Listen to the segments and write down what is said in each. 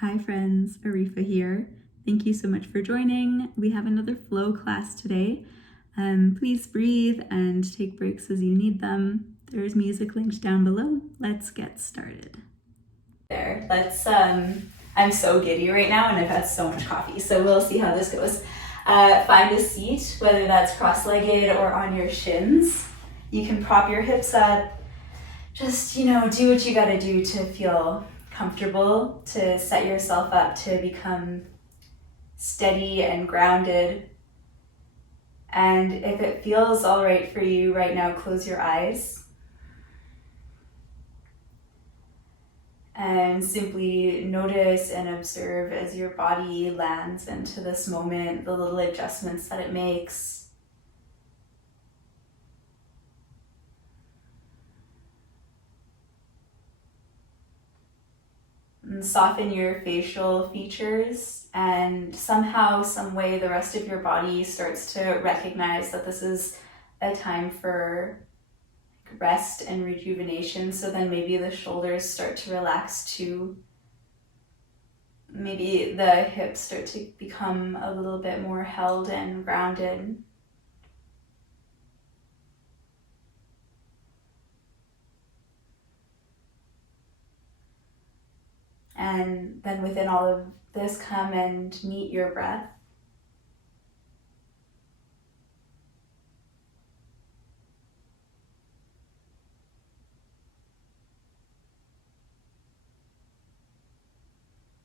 Hi friends, Ariffa here. Thank you so much for joining. We have another flow class today. Please breathe and take breaks as you need them. There's music linked down below. Let's get started. I'm so giddy right now and I've had so much coffee, so we'll see how this goes. Find a seat, whether that's cross-legged or on your shins. You can prop your hips up. Just, do what you gotta do to feel comfortable, to set yourself up to become steady and grounded. And if it feels all right for you right now, close your eyes. And simply notice and observe as your body lands into this moment, the little adjustments that it makes. And soften your facial features, and somehow, some way, the rest of your body starts to recognize that this is a time for rest and rejuvenation. So then maybe the shoulders start to relax too. Maybe the hips start to become a little bit more held and grounded. And then within all of this, come and meet your breath.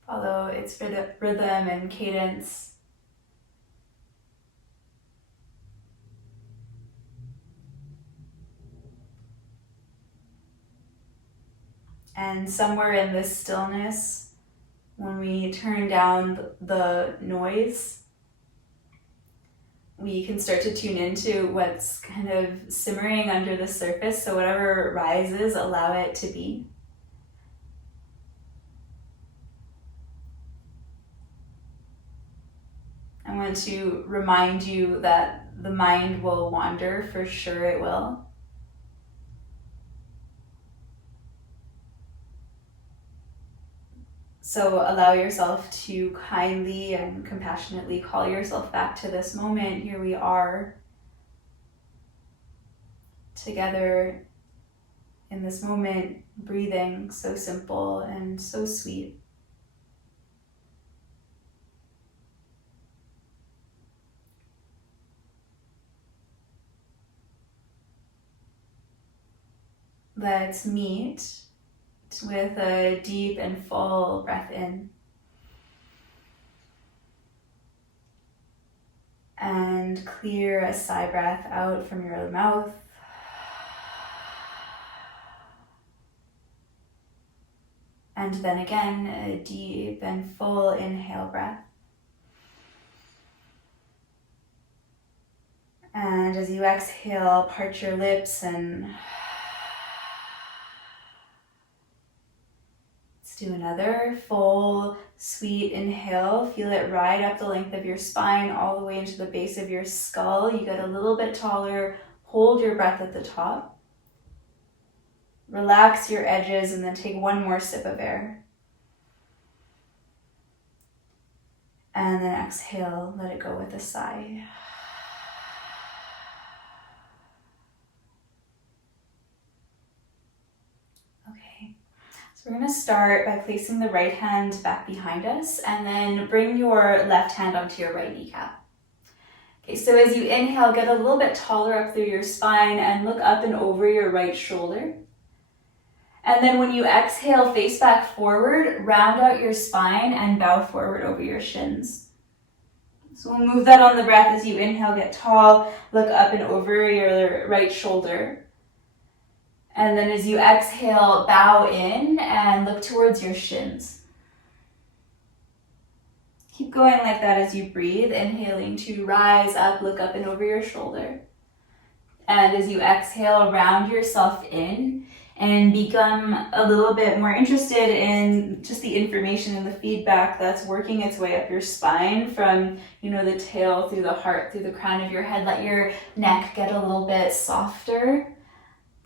Follow its rhythm and cadence. And somewhere in this stillness, when we turn down the noise, we can start to tune into what's kind of simmering under the surface. So whatever rises, allow it to be. I want to remind you that the mind will wander, for sure it will. So allow yourself to kindly and compassionately call yourself back to this moment. Here we are together in this moment, breathing, so simple and so sweet. Let's meet with a deep and full breath in. And clear a sigh breath out from your mouth. And then again, a deep and full inhale breath. And as you exhale, part your lips and let's do another full, sweet inhale. Feel it ride up the length of your spine, all the way into the base of your skull. You get a little bit taller. Hold your breath at the top. Relax your edges and then take one more sip of air. And then exhale, let it go with a sigh. Okay, so we're going to start by placing the right hand back behind us and then bring your left hand onto your right kneecap. Okay, so as you inhale, get a little bit taller up through your spine and look up and over your right shoulder. And then when you exhale, face back forward, round out your spine and bow forward over your shins. So we'll move that on the breath. As you inhale, get tall, look up and over your right shoulder. And then as you exhale, bow in and look towards your shins. Keep going like that as you breathe, inhaling to rise up, look up and over your shoulder. And as you exhale, round yourself in and become a little bit more interested in just the information and the feedback that's working its way up your spine from, the tail through the heart, through the crown of your head. Let your neck get a little bit softer,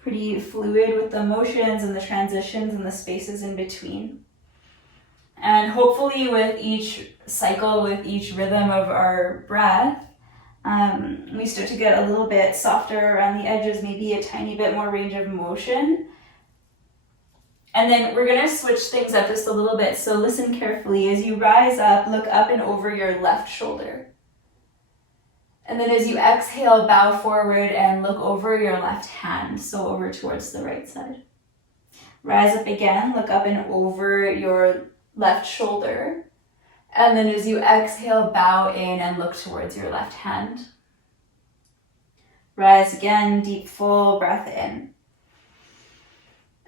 pretty fluid with the motions and the transitions and the spaces in between. And hopefully with each cycle, with each rhythm of our breath, we start to get a little bit softer around the edges, maybe a tiny bit more range of motion. And then we're going to switch things up just a little bit. So listen carefully. As you rise up, look up and over your left shoulder. And then as you exhale, bow forward and look over your left hand, so over towards the right side. Rise up again, look up and over your left shoulder. And then as you exhale, bow in and look towards your left hand. Rise again, deep full breath in.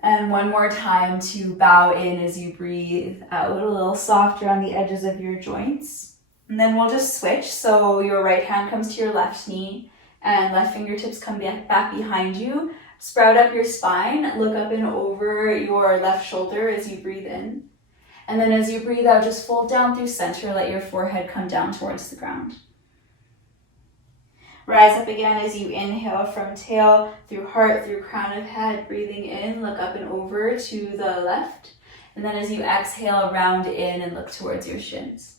And one more time to bow in as you breathe out, a little softer on the edges of your joints. And then we'll just switch. So your right hand comes to your left knee and left fingertips come back behind you. Sprout up your spine, look up and over your left shoulder as you breathe in. And then as you breathe out, just fold down through center, let your forehead come down towards the ground. Rise up again as you inhale from tail through heart, through crown of head, breathing in, look up and over to the left. And then as you exhale, round in and look towards your shins.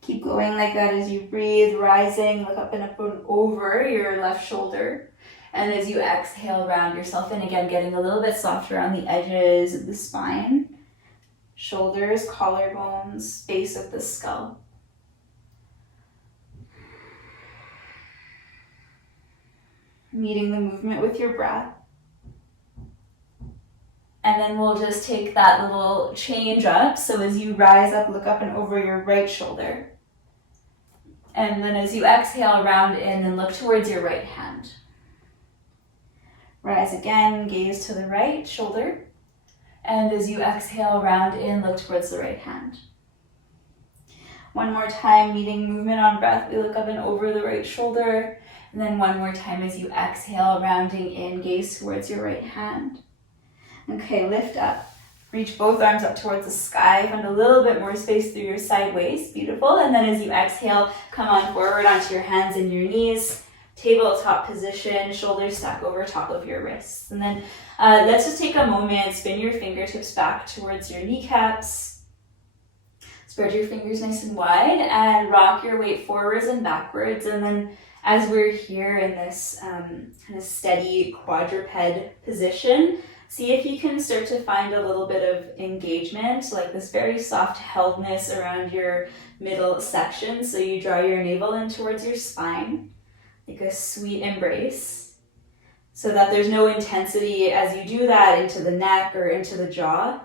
Keep going like that as you breathe, rising, look up and over your left shoulder. And as you exhale, round yourself in again, getting a little bit softer on the edges of the spine, shoulders, collarbones, base of the skull. Meeting the movement with your breath. And then we'll just take that little change up. So as you rise up, look up and over your right shoulder. And then as you exhale, round in and look towards your right hand. Rise again, gaze to the right shoulder. And as you exhale, round in, look towards the right hand. One more time, meeting movement on breath. We look up and over the right shoulder. And then one more time as you exhale, rounding in, gaze towards your right hand. Okay, lift up. Reach both arms up towards the sky. Find a little bit more space through your side waist. Beautiful. And then as you exhale, come on forward onto your hands and your knees. Tabletop position, shoulders stack over top of your wrists. And then let's just take a moment, spin your fingertips back towards your kneecaps. Spread your fingers nice and wide and rock your weight forwards and backwards. And then as we're here in this kind of steady quadruped position, see if you can start to find a little bit of engagement, like this very soft heldness around your middle section. So you draw your navel in towards your spine, like a sweet embrace, so that there's no intensity as you do that into the neck or into the jaw.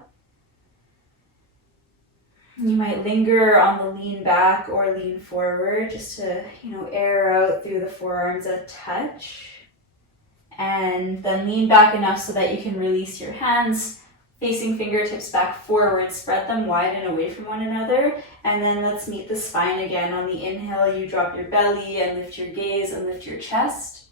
You might linger on the lean back or lean forward just to, air out through the forearms a touch. And then lean back enough so that you can release your hands, facing fingertips back forward, spread them wide and away from one another. And then let's meet the spine again. On the inhale, you drop your belly and lift your gaze and lift your chest.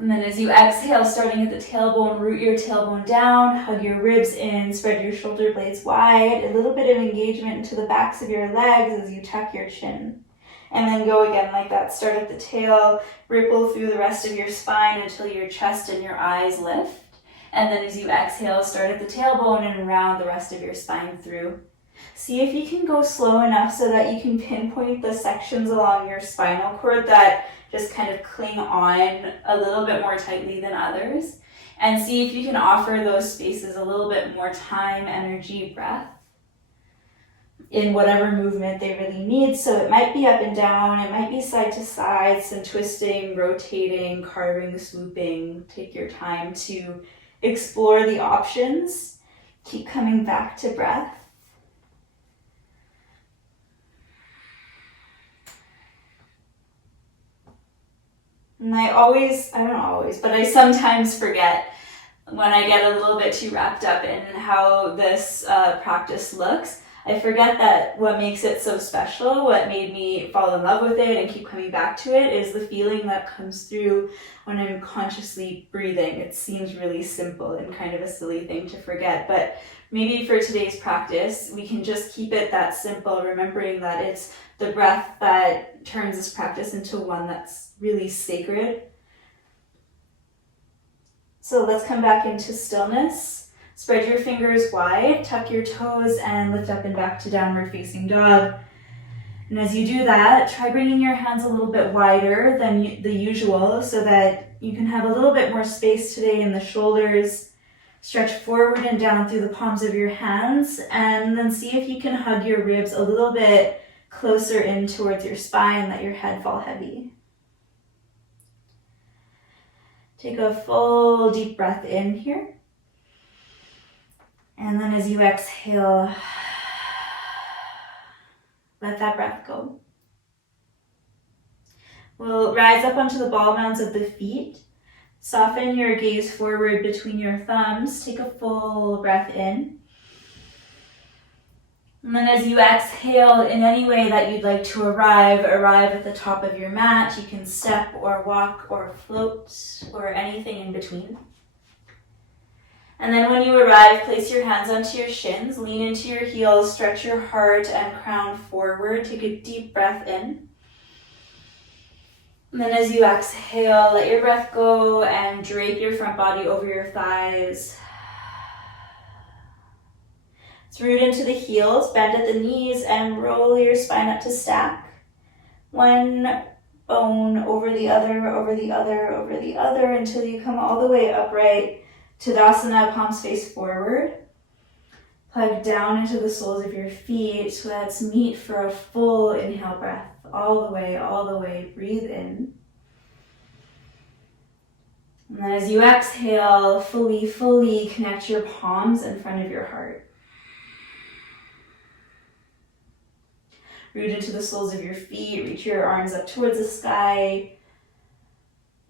And then as you exhale, starting at the tailbone, root your tailbone down, hug your ribs in, spread your shoulder blades wide, a little bit of engagement into the backs of your legs as you tuck your chin. And then go again like that. Start at the tail, ripple through the rest of your spine until your chest and your eyes lift. And then as you exhale, start at the tailbone and round the rest of your spine through. See if you can go slow enough so that you can pinpoint the sections along your spinal cord that just kind of cling on a little bit more tightly than others. And see if you can offer those spaces a little bit more time, energy, breath in whatever movement they really need. So it might be up and down, it might be side to side, some twisting, rotating, carving, swooping. Take your time to explore the options. Keep coming back to breath. And I sometimes forget when I get a little bit too wrapped up in how this practice looks. I forget that what makes it so special, what made me fall in love with it and keep coming back to it, is the feeling that comes through when I'm consciously breathing. It seems really simple and kind of a silly thing to forget, but maybe for today's practice, we can just keep it that simple, remembering that it's the breath that turns this practice into one that's really sacred. So let's come back into stillness. Spread your fingers wide, tuck your toes, and lift up and back to downward facing dog. And as you do that, try bringing your hands a little bit wider than the usual so that you can have a little bit more space today in the shoulders. Stretch forward and down through the palms of your hands, and then see if you can hug your ribs a little bit closer in towards your spine. Let your head fall heavy. Take a full deep breath in here. And then as you exhale, let that breath go. We'll rise up onto the ball mounds of the feet. Soften your gaze forward between your thumbs. Take a full breath in. And then as you exhale, in any way that you'd like to arrive at the top of your mat. You can step or walk or float or anything in between. And then when you arrive, place your hands onto your shins, lean into your heels, stretch your heart and crown forward. Take a deep breath in. And then as you exhale, let your breath go and drape your front body over your thighs. Let's root into the heels, bend at the knees, and roll your spine up to stack. One bone over the other, over the other, over the other, until you come all the way upright. Tadasana, palms face forward. Plug down into the soles of your feet. Let's meet for a full inhale breath. All the way. Breathe in. And then as you exhale, fully connect your palms in front of your heart. Root into the soles of your feet. Reach your arms up towards the sky.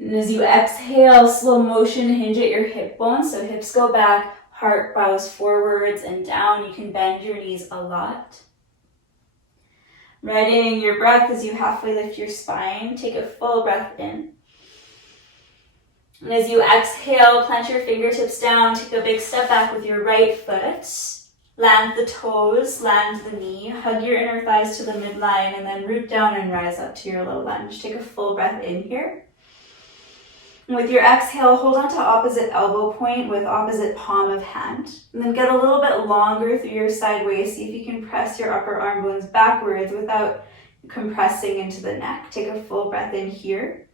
And as you exhale, slow motion, hinge at your hip bones. So hips go back, heart bows forwards and down. You can bend your knees a lot. Riding your breath as you halfway lift your spine. Take a full breath in. And as you exhale, plant your fingertips down. Take a big step back with your right foot. Land the toes, land the knee. Hug your inner thighs to the midline and then root down and rise up to your low lunge. Take a full breath in here. With your exhale, hold on to opposite elbow point with opposite palm of hand. And then get a little bit longer through your side waist. See if you can press your upper arm bones backwards without compressing into the neck. Take a full breath in here.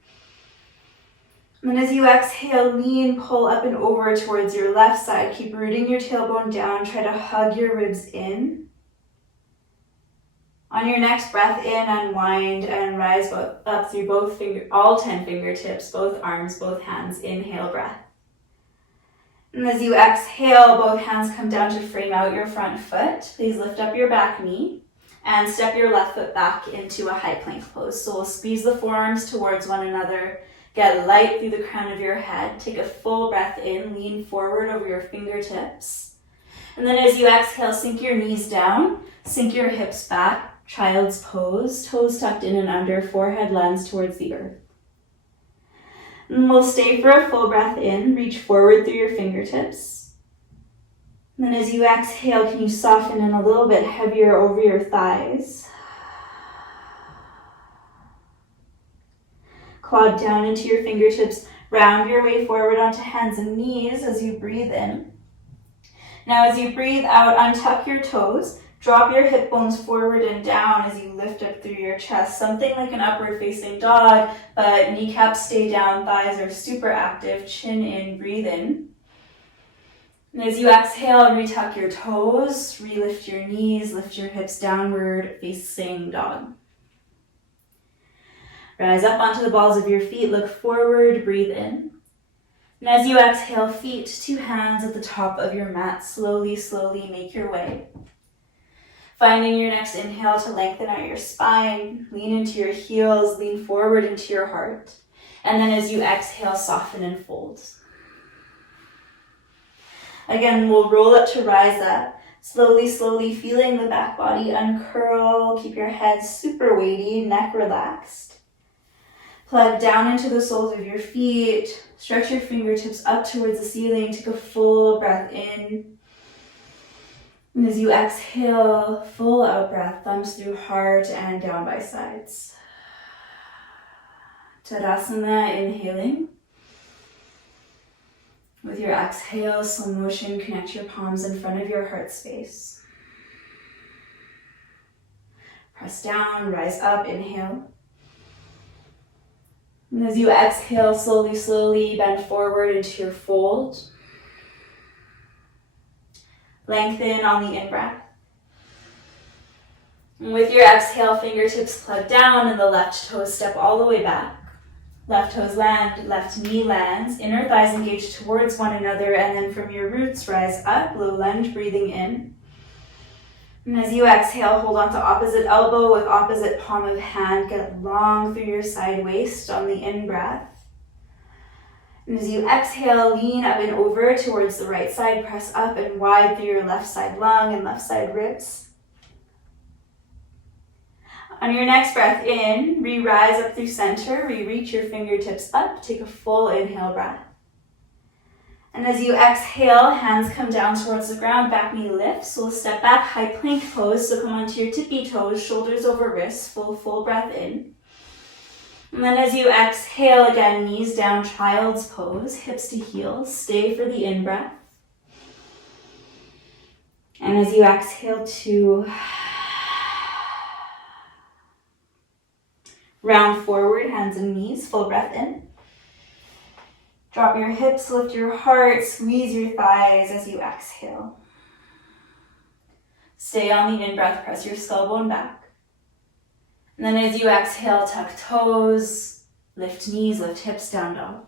And then as you exhale, lean, pull up and over towards your left side. Keep rooting your tailbone down. Try to hug your ribs in. On your next breath in, unwind and rise up through all 10 fingertips, both arms, both hands. Inhale, breath. And as you exhale, both hands come down to frame out your front foot. Please lift up your back knee and step your left foot back into a high plank pose. So we'll squeeze the forearms towards one another. Get light through the crown of your head. Take a full breath in, lean forward over your fingertips. And then as you exhale, sink your knees down, sink your hips back. Child's pose, toes tucked in and under, forehead lands towards the earth. And we'll stay for a full breath in, reach forward through your fingertips. And then as you exhale, can you soften in a little bit heavier over your thighs? Claw down into your fingertips, round your way forward onto hands and knees as you breathe in. Now as you breathe out, untuck your toes. Drop your hip bones forward and down as you lift up through your chest. Something like an upward facing dog, but kneecaps stay down, thighs are super active, chin in, breathe in. And as you exhale, retuck your toes, relift your knees, lift your hips downward, facing dog. Rise up onto the balls of your feet, look forward, breathe in. And as you exhale, feet to hands at the top of your mat, slowly make your way. Finding your next inhale to lengthen out your spine, lean into your heels, lean forward into your heart. And then as you exhale, soften and fold. Again, we'll roll up to rise up. Slowly feeling the back body uncurl. Keep your head super weighty, neck relaxed. Plug down into the soles of your feet. Stretch your fingertips up towards the ceiling. Take a full breath in. And as you exhale, full out breath, thumbs through heart and down by sides. Tadasana, inhaling. With your exhale, slow motion, connect your palms in front of your heart space. Press down, rise up, inhale. And as you exhale, slowly, slowly bend forward into your fold. Lengthen on the in-breath. And with your exhale, fingertips plug down and the left toes step all the way back. Left toes land, left knee lands, inner thighs engage towards one another, and then from your roots, rise up, low lunge, breathing in. And as you exhale, hold on to opposite elbow with opposite palm of hand. Get long through your side waist on the in-breath. And as you exhale, lean up and over towards the right side. Press up and wide through your left side lung and left side ribs. On your next breath in, re-rise up through center. Re-reach your fingertips up. Take a full inhale breath. And as you exhale, hands come down towards the ground, back knee lifts. So we'll step back, high plank pose. So come onto your tippy toes, shoulders over wrists, full breath in. And then as you exhale, again, knees down, child's pose, hips to heels. Stay for the in-breath. And as you exhale to round forward, hands and knees, full breath in. Drop your hips, lift your heart, squeeze your thighs as you exhale. Stay on the in-breath, press your skull bone back. And then as you exhale, tuck toes, lift knees, lift hips, down dog.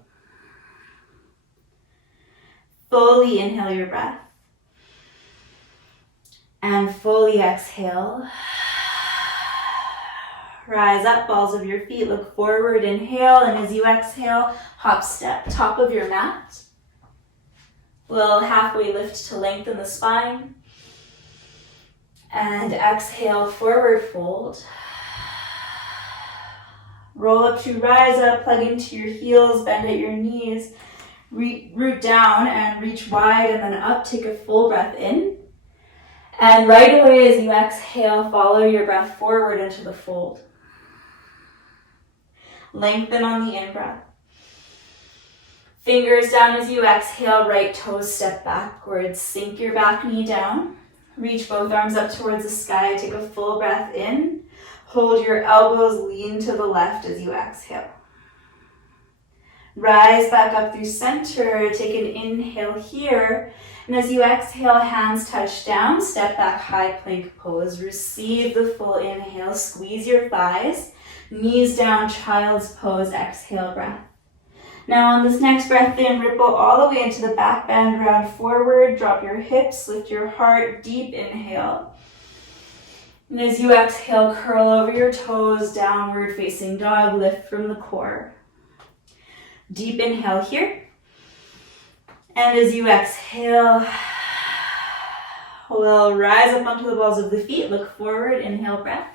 Fully inhale your breath. And fully exhale. Rise up, balls of your feet, look forward, inhale, and as you exhale, hop step, top of your mat. We'll halfway lift to lengthen the spine. And exhale, forward fold. Roll up to rise up, plug into your heels, bend at your knees, root down and reach wide and then up, take a full breath in. And right away as you exhale, follow your breath forward into the fold. Lengthen on the in-breath. Fingers down as you exhale, right toes step backwards. Sink your back knee down. Reach both arms up towards the sky. Take a full breath in. Hold your elbows, lean to the left as you exhale. Rise back up through center. Take an inhale here. And as you exhale, hands touch down. Step back, high plank pose. Receive the full inhale. Squeeze your thighs. Knees down, child's pose, exhale, breath. Now on this next breath in, ripple all the way into the back bend, round forward, drop your hips, lift your heart, deep inhale. And as you exhale, curl over your toes, downward facing dog, lift from the core. Deep inhale here. And as you exhale, we'll rise up onto the balls of the feet, look forward, inhale, breath.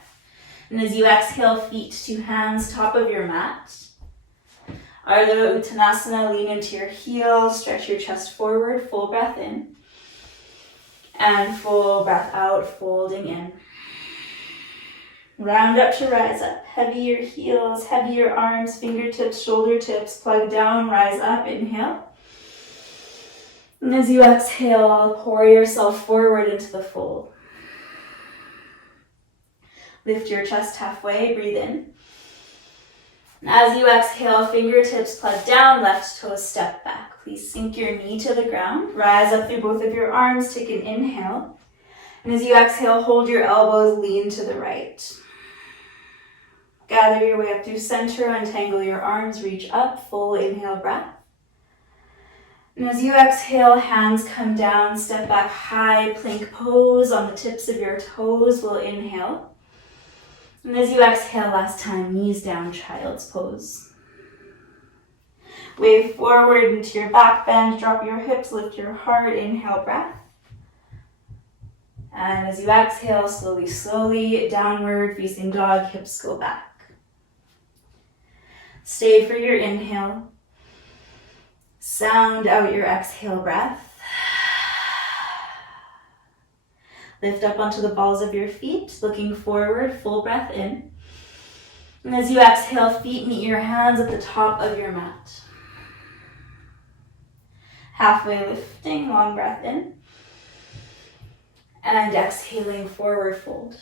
And as you exhale, feet to hands, top of your mat. Ardha Uttanasana, lean into your heels, stretch your chest forward, full breath in. And full breath out, folding in. Round up to rise up. Heavy your heels, heavy your arms, fingertips, shoulder tips, plug down, rise up, inhale. And as you exhale, pour yourself forward into the fold. Lift your chest halfway, breathe in. As you exhale, fingertips plug down, left toes step back. Please sink your knee to the ground. Rise up through both of your arms, take an inhale. And as you exhale, hold your elbows, lean to the right. Gather your way up through center, untangle your arms, reach up, full inhale breath. And as you exhale, hands come down, step back, high plank pose on the tips of your toes. We'll inhale. And as you exhale, last time, knees down, child's pose. Wave forward into your back bend, drop your hips, lift your heart, inhale, breath. And as you exhale, slowly, slowly, downward facing dog, hips go back. Stay for your inhale. Sound out your exhale breath. Lift up onto the balls of your feet, looking forward, full breath in. And as you exhale, feet meet your hands at the top of your mat. Halfway lifting, long breath in. And exhaling, forward fold.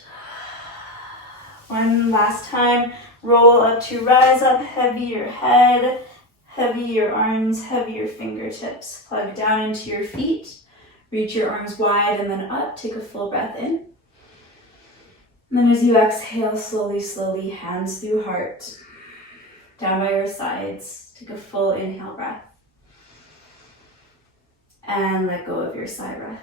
One last time, roll up to rise up, heavy your head, heavy your arms, heavy your fingertips. Plug down into your feet, reach your arms wide and then up, take a full breath in. And then as you exhale, slowly, slowly, hands through heart, down by your sides, take a full inhale breath. And let go of your sigh breath.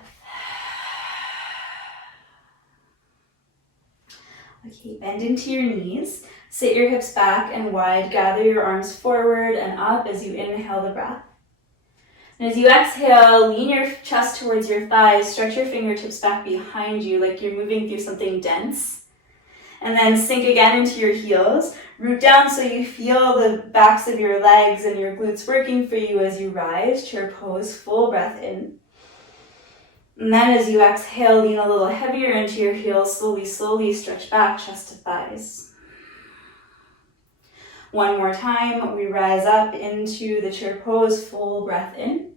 Okay, bend into your knees, sit your hips back and wide, gather your arms forward and up as you inhale the breath. And as you exhale, lean your chest towards your thighs, stretch your fingertips back behind you like you're moving through something dense. And then sink again into your heels, root down so you feel the backs of your legs and your glutes working for you as you rise, chair pose, full breath in. And then as you exhale, lean a little heavier into your heels, slowly, slowly stretch back, chest to thighs. One more time, we rise up into the chair pose, full breath in.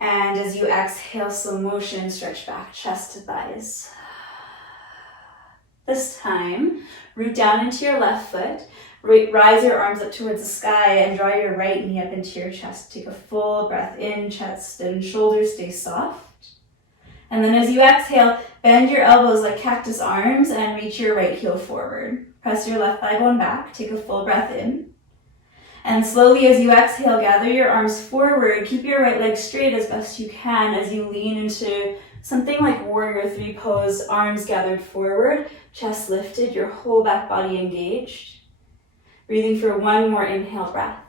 And as you exhale, slow motion, stretch back, chest to thighs. This time, root down into your left foot, rise your arms up towards the sky and draw your right knee up into your chest. Take a full breath in, chest and shoulders stay soft. And then as you exhale, bend your elbows like cactus arms and reach your right heel forward. Press your left thigh bone back, take a full breath in. And slowly as you exhale, gather your arms forward, keep your right leg straight as best you can as you lean into something like warrior three pose, arms gathered forward, chest lifted, your whole back body engaged. Breathing for one more inhale breath.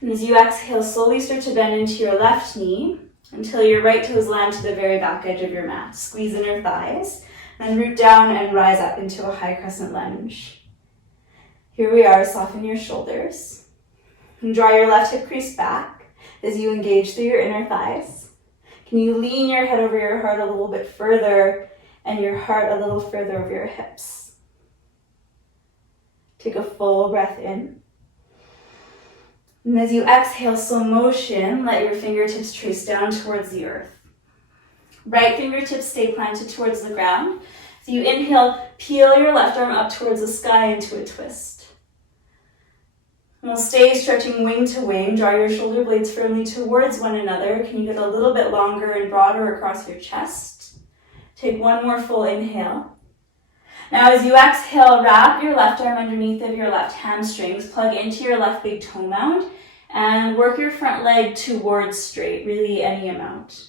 And as you exhale, slowly start to bend into your left knee until your right toes land to the very back edge of your mat. Squeeze inner thighs, then root down and rise up into a high crescent lunge. Here we are, soften your shoulders. And draw your left hip crease back as you engage through your inner thighs. Can you lean your head over your heart a little bit further and your heart a little further over your hips? Take a full breath in. And as you exhale, slow motion, let your fingertips trace down towards the earth. Right fingertips stay planted towards the ground. As you inhale, peel your left arm up towards the sky into a twist. And we'll stay stretching wing to wing. Draw your shoulder blades firmly towards one another. Can you get a little bit longer and broader across your chest? Take one more full inhale. Now as you exhale, wrap your left arm underneath of your left hamstrings, plug into your left big toe mound, and work your front leg towards straight, really any amount.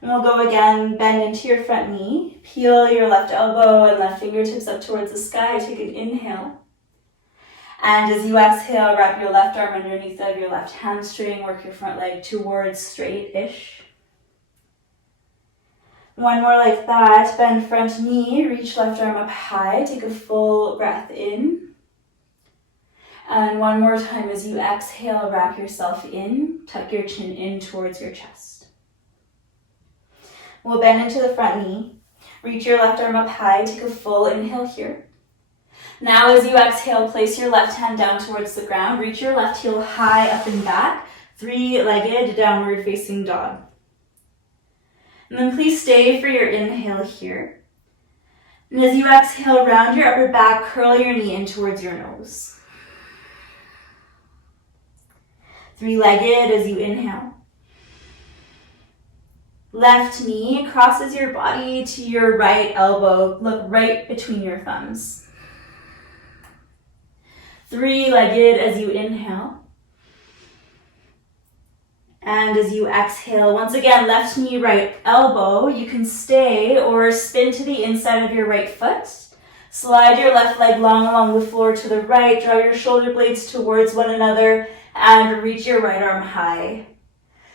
And we'll go again, bend into your front knee, peel your left elbow and left fingertips up towards the sky, take an inhale. And as you exhale, wrap your left arm underneath of your left hamstring, work your front leg towards straight-ish. One more like that, bend front knee, reach left arm up high, take a full breath in. And one more time as you exhale, wrap yourself in, tuck your chin in towards your chest. We'll bend into the front knee, reach your left arm up high, take a full inhale here. Now as you exhale, place your left hand down towards the ground, reach your left heel high up and back, three-legged downward facing dog. And then please stay for your inhale here. And as you exhale, round your upper back, curl your knee in towards your nose. Three-legged as you inhale. Left knee crosses your body to your right elbow, look right between your thumbs. Three-legged as you inhale. And as you exhale, once again, left knee, right elbow. You can stay or spin to the inside of your right foot. Slide your left leg long along the floor to the right. Draw your shoulder blades towards one another and reach your right arm high.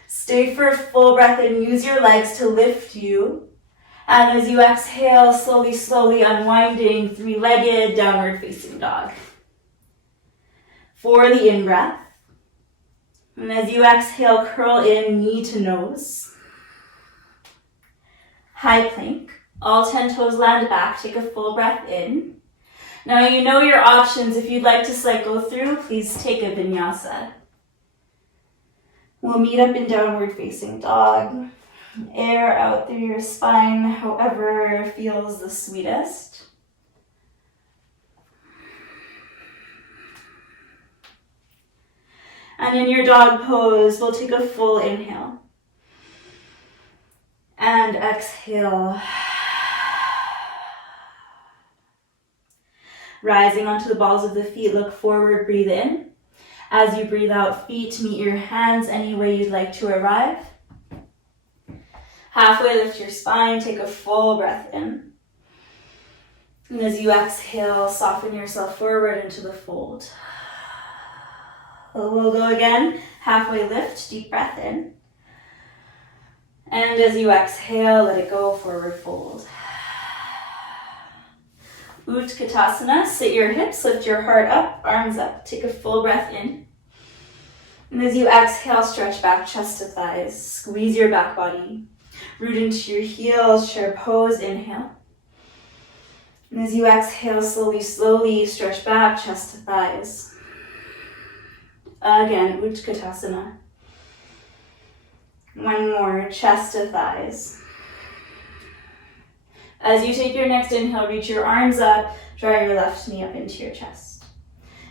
Stay for a full breath and use your legs to lift you. And as you exhale, slowly, slowly unwinding, three-legged downward facing dog. For the in-breath. And as you exhale, curl in, knee to nose. High plank. All 10 toes land back. Take a full breath in. Now you know your options. If you'd like to cycle through, please take a vinyasa. We'll meet up in downward facing dog. Air out through your spine, however feels the sweetest. And in your dog pose, we'll take a full inhale. And exhale. Rising onto the balls of the feet, look forward, breathe in. As you breathe out, feet meet your hands any way you'd like to arrive. Halfway lift your spine, take a full breath in. And as you exhale, soften yourself forward into the fold. We'll go again, halfway lift, deep breath in. And as you exhale, let it go, forward fold. Utkatasana, sit your hips, lift your heart up, arms up, take a full breath in. And as you exhale, stretch back, chest to thighs, squeeze your back body. Root into your heels, chair pose, inhale. And as you exhale, slowly stretch back, chest to thighs. Again, Utkatasana. One more, chest to thighs. As you take your next inhale, reach your arms up, draw your left knee up into your chest.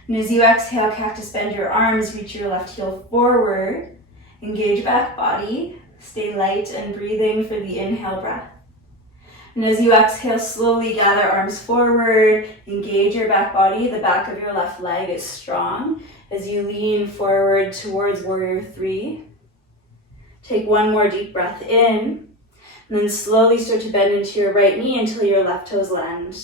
And as you exhale, cactus, bend your arms, reach your left heel forward, engage back body, stay light and breathing for the inhale breath. And as you exhale, slowly gather arms forward, engage your back body, the back of your left leg is strong. As you lean forward towards warrior three, take one more deep breath in, and then slowly start to bend into your right knee until your left toes land.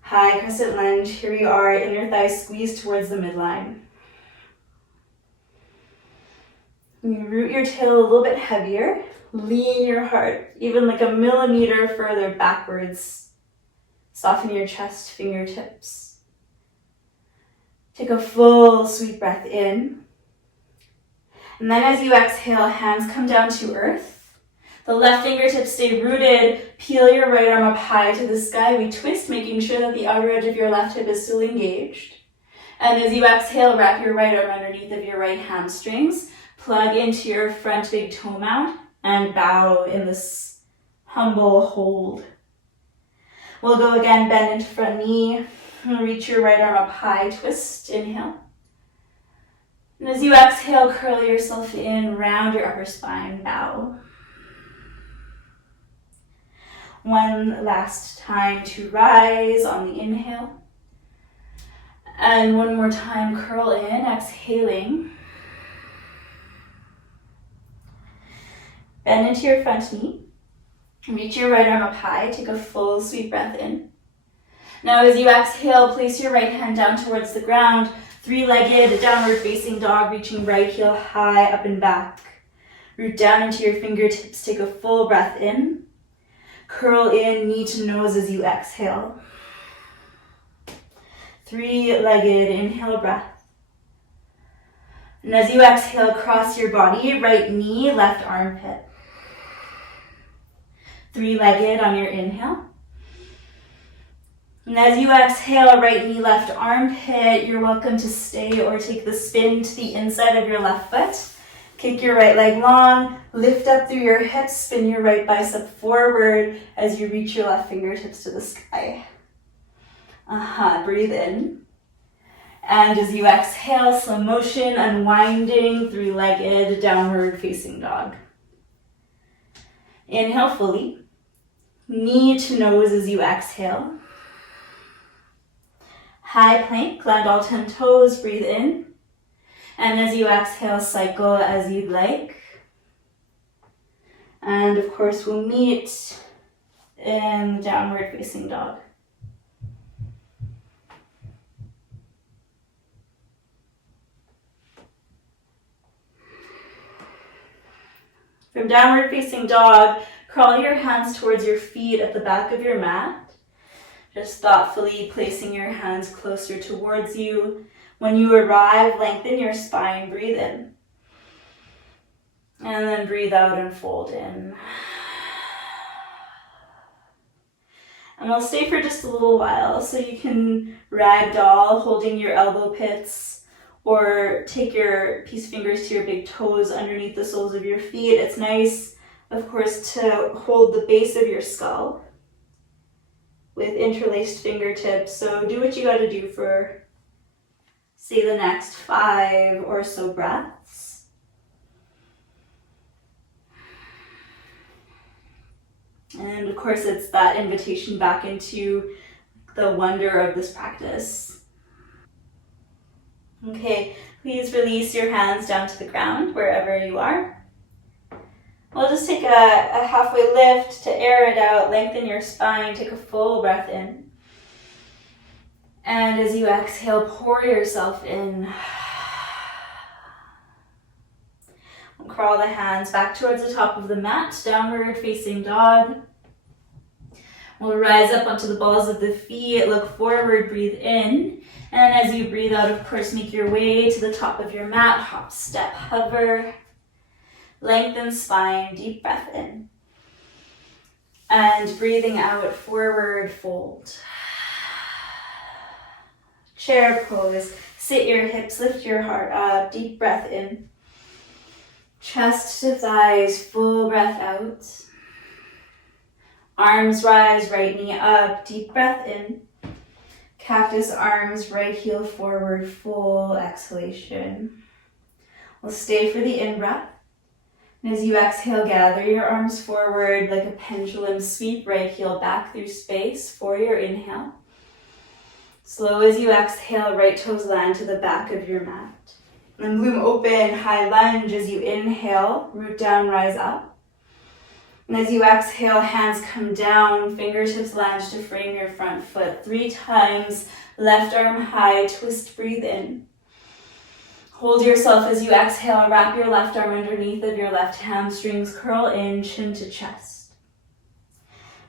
High crescent lunge, here you are, inner thighs squeeze towards the midline. You root your tail a little bit heavier, lean your heart even like a millimeter further backwards. Soften your chest, fingertips. Take a full sweet breath in. And then as you exhale, hands come down to earth. The left fingertips stay rooted. Peel your right arm up high to the sky. We twist, making sure that the outer edge of your left hip is still engaged. And as you exhale, wrap your right arm underneath of your right hamstrings. Plug into your front big toe mount and bow in this humble hold. We'll go again, bend into front knee. Reach your right arm up high, twist, inhale. And as you exhale, curl yourself in, round your upper spine, bow. One last time to rise on the inhale. And one more time, curl in, exhaling. Bend into your front knee. Reach your right arm up high, take a full sweet breath in. Now as you exhale, place your right hand down towards the ground, three-legged, downward facing dog, reaching right heel high, up and back. Root down into your fingertips, take a full breath in. Curl in, knee to nose as you exhale. Three-legged, inhale breath. And as you exhale, cross your body, right knee, left armpit. Three-legged on your inhale. And as you exhale, right knee, left armpit, you're welcome to stay or take the spin to the inside of your left foot. Kick your right leg long, lift up through your hips, spin your right bicep forward as you reach your left fingertips to the sky. Breathe in. And as you exhale, slow motion, unwinding, three-legged, downward facing dog. Inhale fully. Knee to nose as you exhale. High plank, land all 10 toes, breathe in. And as you exhale, cycle as you'd like. And of course, we'll meet in downward facing dog. From downward facing dog, crawl your hands towards your feet at the back of your mat. Just thoughtfully placing your hands closer towards you. When you arrive, lengthen your spine, breathe in. And then breathe out and fold in. And we'll stay for just a little while, so you can ragdoll, holding your elbow pits, or take your peace fingers to your big toes underneath the soles of your feet. It's nice, of course, to hold the base of your skull with interlaced fingertips. So do what you got to do for, say, the next 5 or so breaths. And of course, it's that invitation back into the wonder of this practice. Okay, please release your hands down to the ground wherever you are. We'll just take a halfway lift to air it out. Lengthen your spine. Take a full breath in. And as you exhale, pour yourself in. We'll crawl the hands back towards the top of the mat, downward facing dog. We'll rise up onto the balls of the feet, look forward, breathe in. And as you breathe out, of course, make your way to the top of your mat, hop, step, hover. Lengthen spine, deep breath in. And breathing out, forward fold. Chair pose, sit your hips, lift your heart up, deep breath in. Chest to thighs, full breath out. Arms rise, right knee up, deep breath in. Cactus arms, right heel forward, full exhalation. We'll stay for the in-breath. And as you exhale, gather your arms forward like a pendulum, sweep right heel back through space for your inhale. Slow as you exhale, right toes land to the back of your mat. And bloom open, high lunge as you inhale, root down, rise up. And as you exhale, hands come down, fingertips land to frame your front foot. 3 times, left arm high, twist, breathe in. Hold yourself as you exhale, wrap your left arm underneath of your left hamstrings, curl in, chin to chest.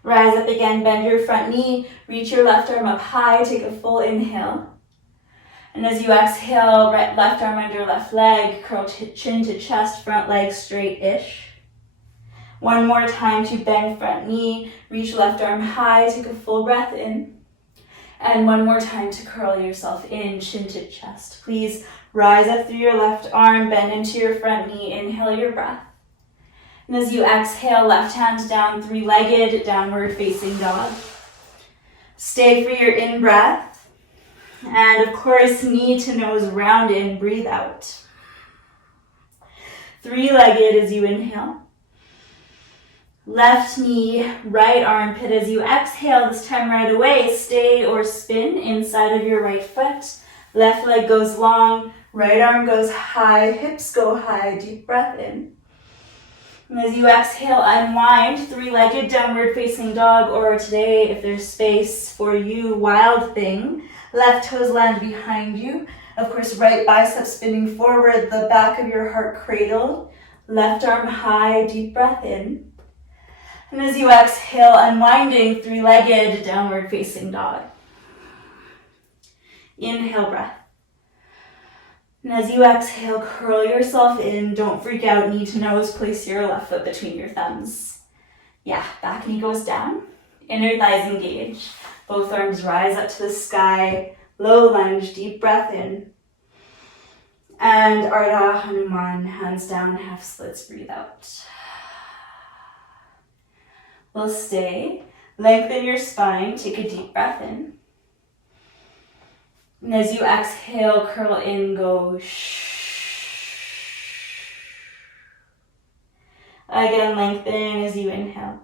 Rise up again, bend your front knee, reach your left arm up high, take a full inhale. And as you exhale, right left arm under left leg, curl chin to chest, front leg straight-ish. One more time to bend front knee, reach left arm high, take a full breath in. And one more time to curl yourself in, chin to chest. Please rise up through your left arm, bend into your front knee, inhale your breath. And as you exhale, left hand down, 3-legged, downward facing dog. Stay for your in-breath. And of course, knee to nose round in, breathe out. 3-legged as you inhale. Left knee, right armpit as you exhale, this time right away, stay or spin inside of your right foot. Left leg goes long, right arm goes high, hips go high, deep breath in. And as you exhale, unwind, 3-legged downward facing dog, or today, if there's space for you, wild thing. Left toes land behind you. Of course, right bicep spinning forward, the back of your heart cradled. Left arm high, deep breath in. And as you exhale, unwinding, 3-legged downward facing dog. Inhale, breath. And as you exhale, curl yourself in. Don't freak out, knee to nose. Place your left foot between your thumbs. Yeah, back knee goes down. Inner thighs engage. Both arms rise up to the sky. Low lunge, deep breath in. And Ardha Hanuman, hands down, half splits, breathe out. We'll stay. Lengthen your spine. Take a deep breath in. And as you exhale, curl in, go shh. Again, lengthen as you inhale.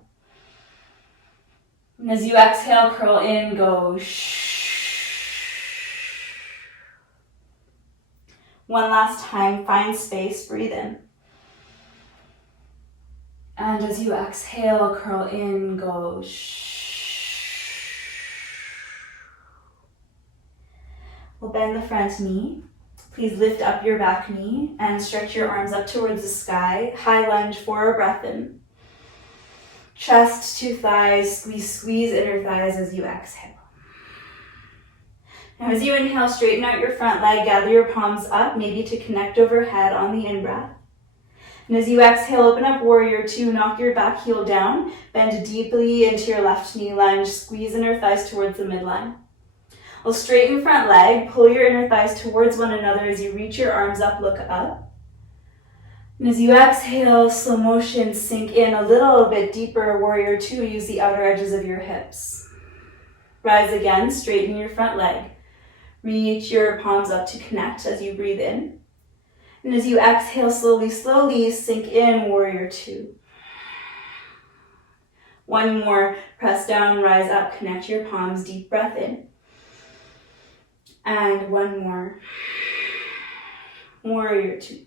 And as you exhale, curl in, go shh. One last time, find space, breathe in. And as you exhale, curl in, go shh. We'll bend the front knee. Please lift up your back knee and stretch your arms up towards the sky. High lunge for a breath in. Chest to thighs, squeeze inner thighs as you exhale. Now as you inhale, straighten out your front leg, gather your palms up, maybe to connect overhead on the in-breath. And as you exhale, open up warrior 2, knock your back heel down, bend deeply into your left knee lunge, squeeze inner thighs towards the midline. We'll straighten front leg, pull your inner thighs towards one another as you reach your arms up, look up. And as you exhale, slow motion, sink in a little bit deeper, warrior two, use the outer edges of your hips. Rise again, straighten your front leg. Reach your palms up to connect as you breathe in. And as you exhale, slowly, slowly sink in, warrior two. One more, press down, rise up, connect your palms, deep breath in. And one more, warrior two.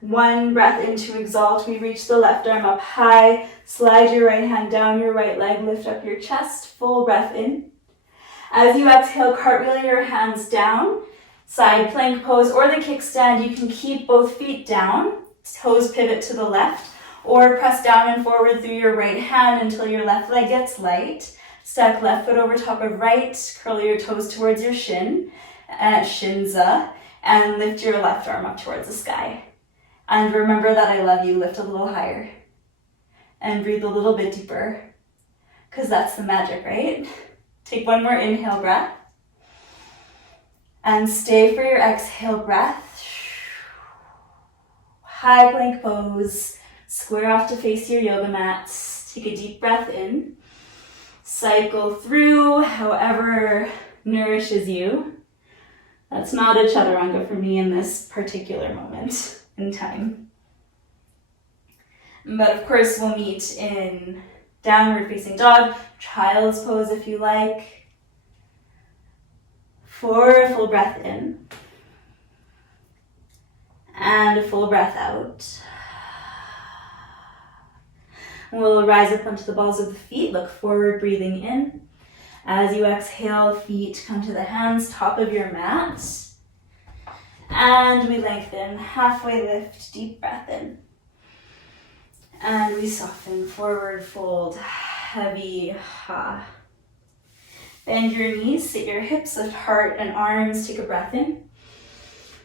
One breath in to exalt, we reach the left arm up high, slide your right hand down your right leg, lift up your chest, full breath in. As you exhale, cartwheel your hands down, side plank pose or the kickstand. You can keep both feet down, toes pivot to the left, or press down and forward through your right hand until your left leg gets light. Stack left foot over top of right, curl your toes towards your shin, shinza, and lift your left arm up towards the sky. And remember that I love you, lift a little higher. And breathe a little bit deeper, because that's the magic, right? Take one more inhale breath. And stay for your exhale breath. High plank pose. Square off to face your yoga mat. Take a deep breath in. Cycle through however nourishes you. That's not a chaturanga for me in this particular moment in time. But of course we'll meet in downward facing dog, child's pose if you like. For a full breath in. And a full breath out. We'll rise up onto the balls of the feet, look forward, breathing in. As you exhale, feet come to the hands, top of your mat. And we lengthen, halfway lift, deep breath in. And we soften, forward fold, heavy, ha. Bend your knees, sit your hips, lift heart and arms, take a breath in.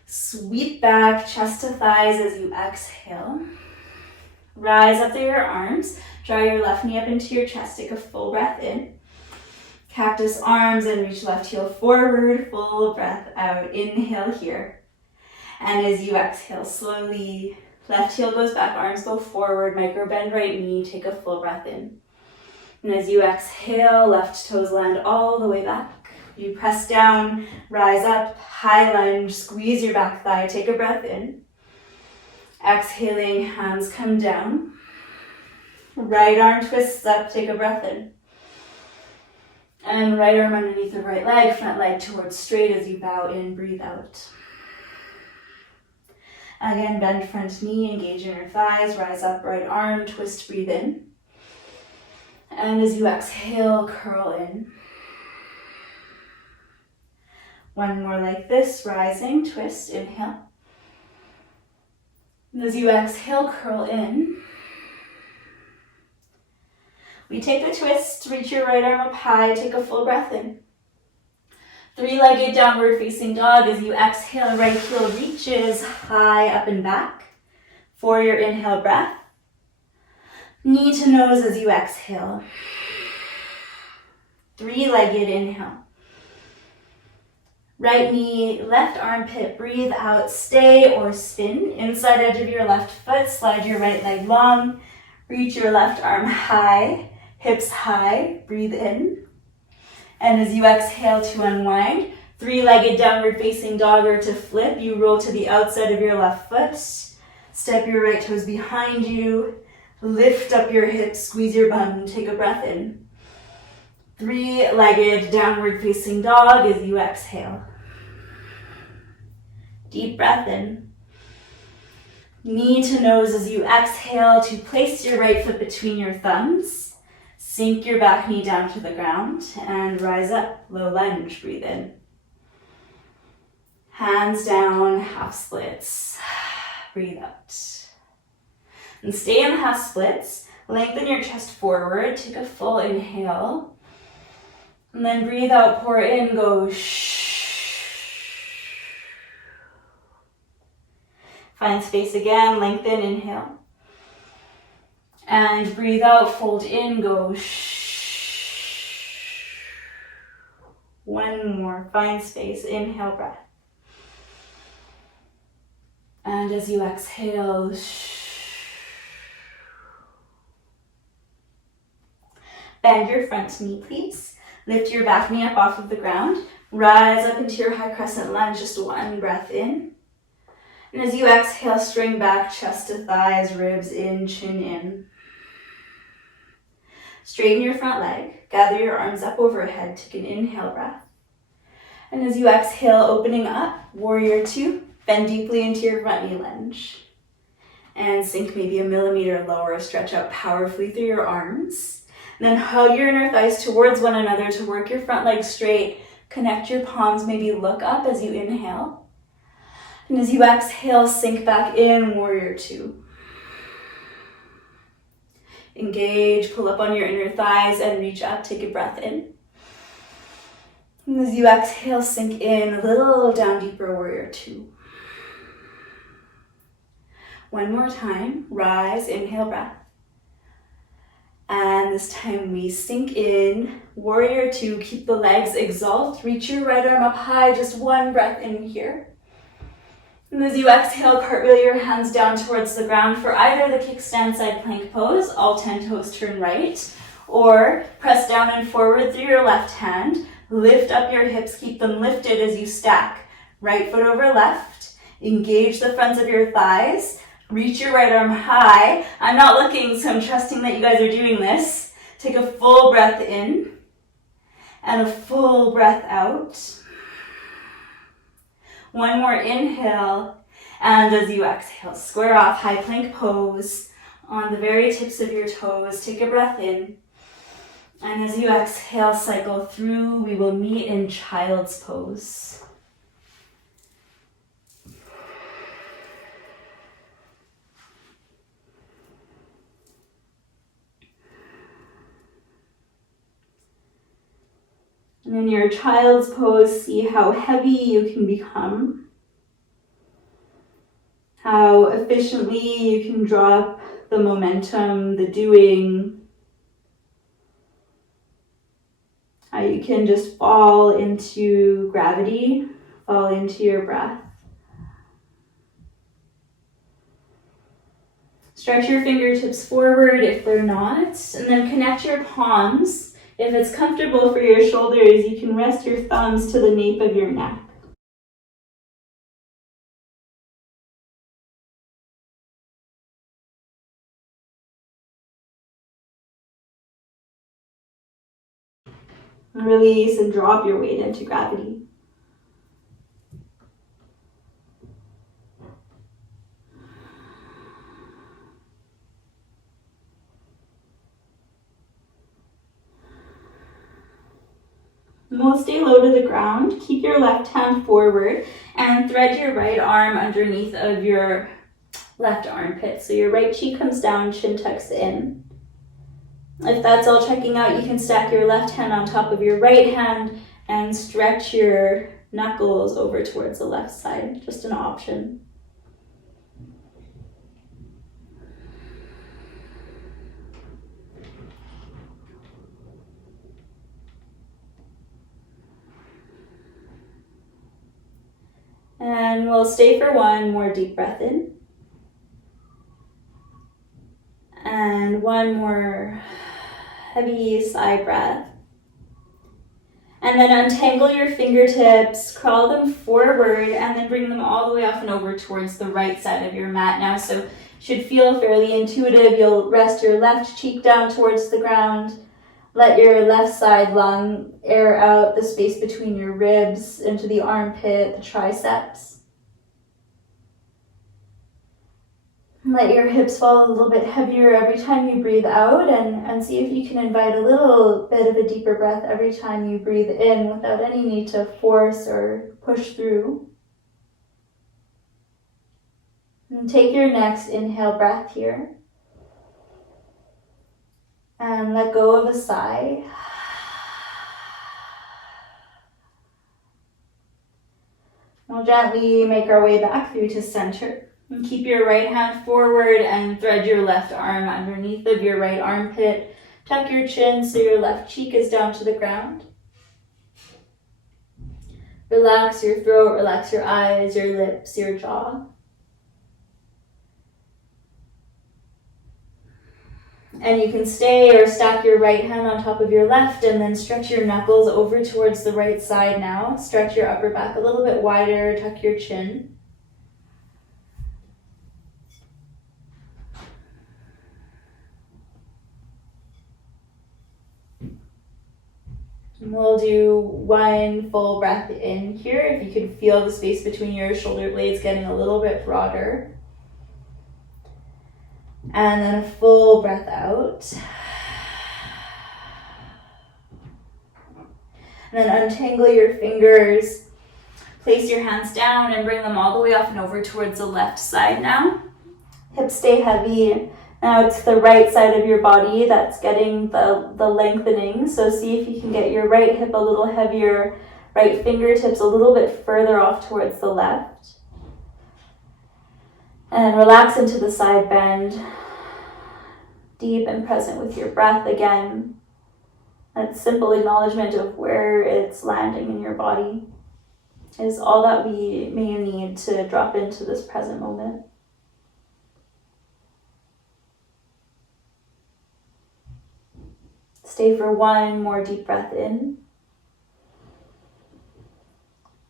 Sweep back, chest to thighs as you exhale. Rise up through your arms, draw your left knee up into your chest, take a full breath in. Cactus arms and reach left heel forward, full breath out, inhale here. And as you exhale, slowly, left heel goes back, arms go forward, micro bend right knee, take a full breath in. And as you exhale, left toes land all the way back. You press down, rise up, high lunge, squeeze your back thigh, take a breath in. Exhaling, hands come down. Right arm twists up, take a breath in. And right arm underneath the right leg, front leg towards straight as you bow in, breathe out. Again, bend front knee, engage inner thighs, rise up, right arm, twist, breathe in. And as you exhale, curl in. One more like this, rising, twist, inhale. And as you exhale, curl in. We take the twist, reach your right arm up high, take a full breath in. Three-legged downward facing dog. As you exhale, right heel reaches high up and back. For your inhale breath. Knee to nose as you exhale. Three-legged inhale. Right knee, left armpit, breathe out, stay or spin. Inside edge of your left foot, slide your right leg long. Reach your left arm high, hips high, breathe in. And as you exhale to unwind, three-legged downward facing dog or to flip, you roll to the outside of your left foot. Step your right toes behind you. Lift up your hips, squeeze your bum, take a breath in. Three-legged downward facing dog as you exhale. Deep breath in. Knee to nose as you exhale to place your right foot between your thumbs. Sink your back knee down to the ground and rise up, low lunge, breathe in. Hands down, half splits, breathe out. And stay in the half splits, lengthen your chest forward, take a full inhale. And then breathe out, pour in, go shh. Find space again, lengthen, inhale. And breathe out, fold in, go shh. One more, find space, inhale, breath. And as you exhale, bend your front knee, please. Lift your back knee up off of the ground. Rise up into your high crescent lunge, just one breath in. And as you exhale, string back, chest to thighs, ribs in, chin in. Straighten your front leg. Gather your arms up overhead. Take an inhale breath. And as you exhale, opening up, warrior two. Bend deeply into your front knee lunge. And sink maybe 1 millimeter lower. Stretch out powerfully through your arms. And then hug your inner thighs towards one another to work your front leg straight. Connect your palms, maybe look up as you inhale. And as you exhale, sink back in, warrior two. Engage, pull up on your inner thighs and reach up, take a breath in. And as you exhale, sink in, a little down deeper, warrior two. One more time, rise, inhale, breath. And this time we sink in, warrior two, keep the legs exalt, reach your right arm up high, just one breath in here. And as you exhale, cartwheel your hands down towards the ground for either the kickstand side plank pose, all 10 toes turn right, or press down and forward through your left hand, lift up your hips, keep them lifted as you stack, right foot over left, engage the fronts of your thighs, reach your right arm high. I'm not looking, so I'm trusting that you guys are doing this. Take a full breath in and a full breath out. One more inhale, and as you exhale, square off, high plank pose on the very tips of your toes. Take a breath in, and as you exhale, cycle through. We will meet in child's pose. And in your child's pose, see how heavy you can become, how efficiently you can drop the momentum, the doing, how you can just fall into gravity, fall into your breath. Stretch your fingertips forward if they're not, and then connect your palms. If it's comfortable for your shoulders, you can rest your thumbs to the nape of your neck. Release and drop your weight into gravity. And we'll stay low to the ground. Keep your left hand forward and thread your right arm underneath of your left armpit. So your right cheek comes down, chin tucks in. If that's all checking out, you can stack your left hand on top of your right hand and stretch your knuckles over towards the left side. Just an option. And we'll stay for one more deep breath in. And one more heavy sigh breath. And then untangle your fingertips, crawl them forward, and then bring them all the way off and over towards the right side of your mat now. So it should feel fairly intuitive. You'll rest your left cheek down towards the ground. Let your left side lung air out the space between your ribs into the armpit, the triceps. Let your hips fall a little bit heavier every time you breathe out, and see if you can invite a little bit of a deeper breath every time you breathe in without any need to force or push through. And take your next inhale breath here. And let go of a sigh. We'll gently make our way back through to center. And keep your right hand forward and thread your left arm underneath of your right armpit. Tuck your chin so your left cheek is down to the ground. Relax your throat, relax your eyes, your lips, your jaw. And you can stay or stack your right hand on top of your left and then stretch your knuckles over towards the right side now. Stretch your upper back a little bit wider, tuck your chin. And we'll do one full breath in here. If you can feel the space between your shoulder blades getting a little bit broader. And then a full breath out. And then untangle your fingers. Place your hands down and bring them all the way up and over towards the left side now. Hips stay heavy. Now it's the right side of your body that's getting the lengthening. So see if you can get your right hip a little heavier, right fingertips a little bit further off towards the left. And relax into the side bend. Deep and present with your breath again. That simple acknowledgement of where it's landing in your body is all that we may need to drop into this present moment. Stay for one more deep breath in.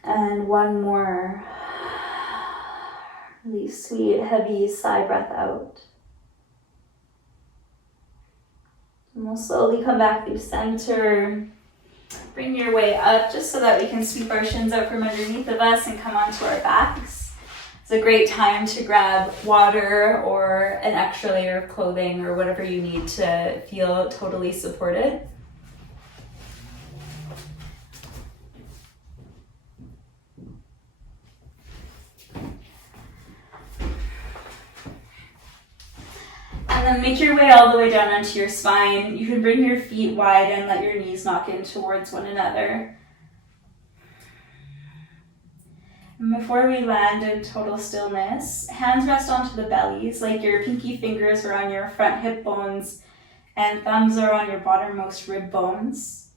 And one more really sweet, heavy sigh breath out. And we'll slowly come back through center. Bring your way up just so that we can sweep our shins out from underneath of us and come onto our backs. It's a great time to grab water or an extra layer of clothing or whatever you need to feel totally supported. And then make your way all the way down onto your spine. You can bring your feet wide and let your knees knock in towards one another. And before we land in total stillness, hands rest onto the bellies, like your pinky fingers are on your front hip bones and thumbs are on your bottommost rib bones.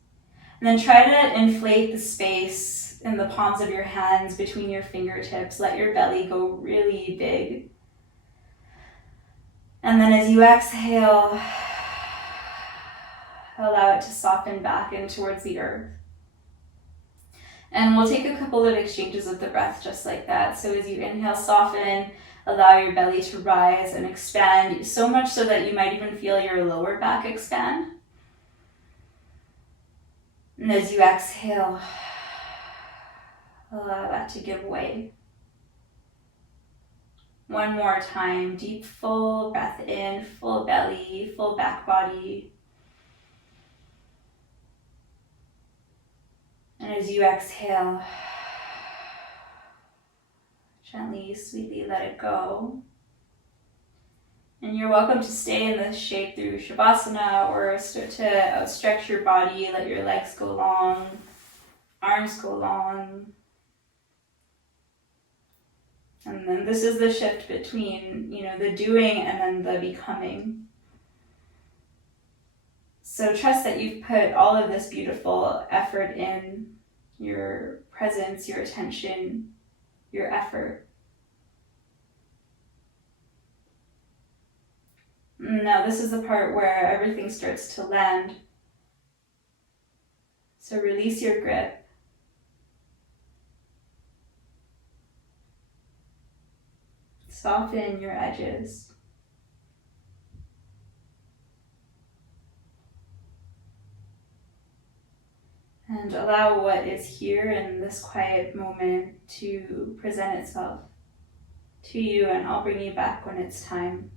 And then try to inflate the space in the palms of your hands between your fingertips. Let your belly go really big. And then as you exhale, allow it to soften back in towards the earth. And we'll take a couple of exchanges of the breath just like that. So as you inhale, soften, allow your belly to rise and expand, so much so that you might even feel your lower back expand. And as you exhale, allow that to give way. One more time, deep, full breath in, full belly, full back body. And as you exhale, gently, sweetly let it go. And you're welcome to stay in this shape through Shavasana or start to outstretch your body, let your legs go long, arms go long. And then this is the shift between, the doing and then the becoming. So trust that you've put all of this beautiful effort in, your presence, your attention, your effort. Now this is the part where everything starts to land. So release your grip. Soften your edges. And allow what is here in this quiet moment to present itself to you, and I'll bring you back when it's time.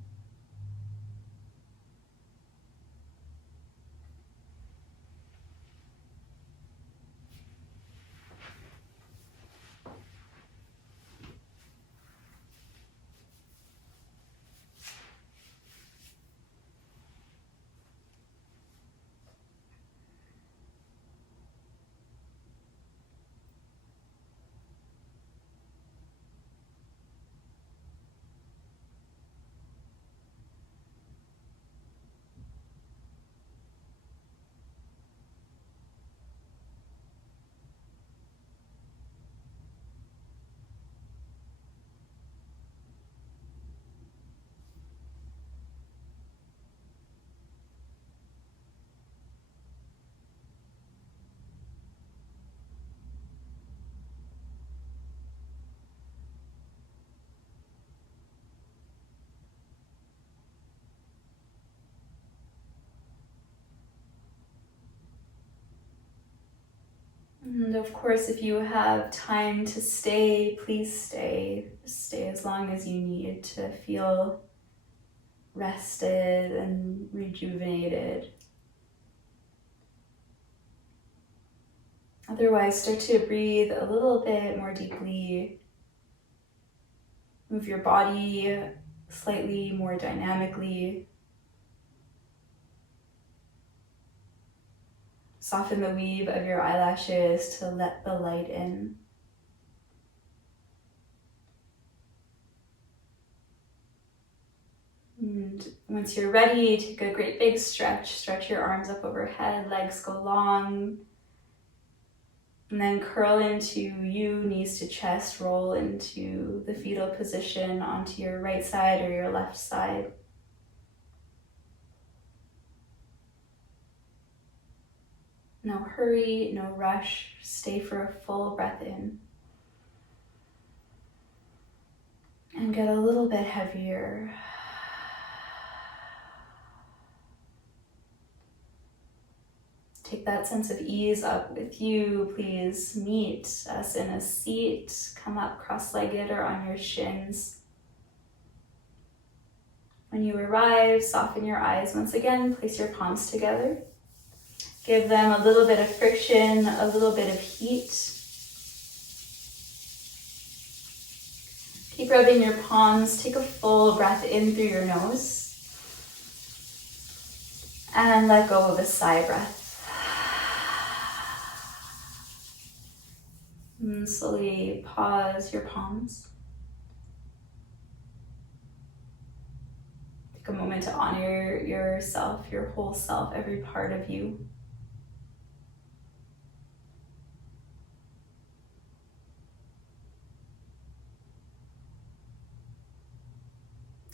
of course, if you have time to stay, please stay. Stay as long as you need to feel rested and rejuvenated. Otherwise, start to breathe a little bit more deeply. Move your body slightly more dynamically. Soften the weave of your eyelashes to let the light in. And once you're ready, take a great big stretch. Stretch your arms up overhead, legs go long. And then curl into you, knees to chest, roll into the fetal position onto your right side or your left side. No hurry, no rush. Stay for a full breath in. And get a little bit heavier. Take that sense of ease up with you. Please meet us in a seat. Come up cross-legged or on your shins. When you arrive, soften your eyes once again. Place your palms together. Give them a little bit of friction, a little bit of heat. Keep rubbing your palms. Take a full breath in through your nose. And let go of a sigh breath. And slowly pause your palms. Take a moment to honor yourself, your whole self, every part of you.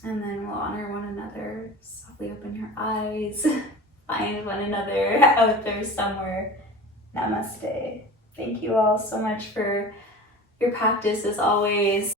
And then we'll honor one another. Softly open your eyes. Find one another out there somewhere. Namaste. Thank you all so much for your practice as always.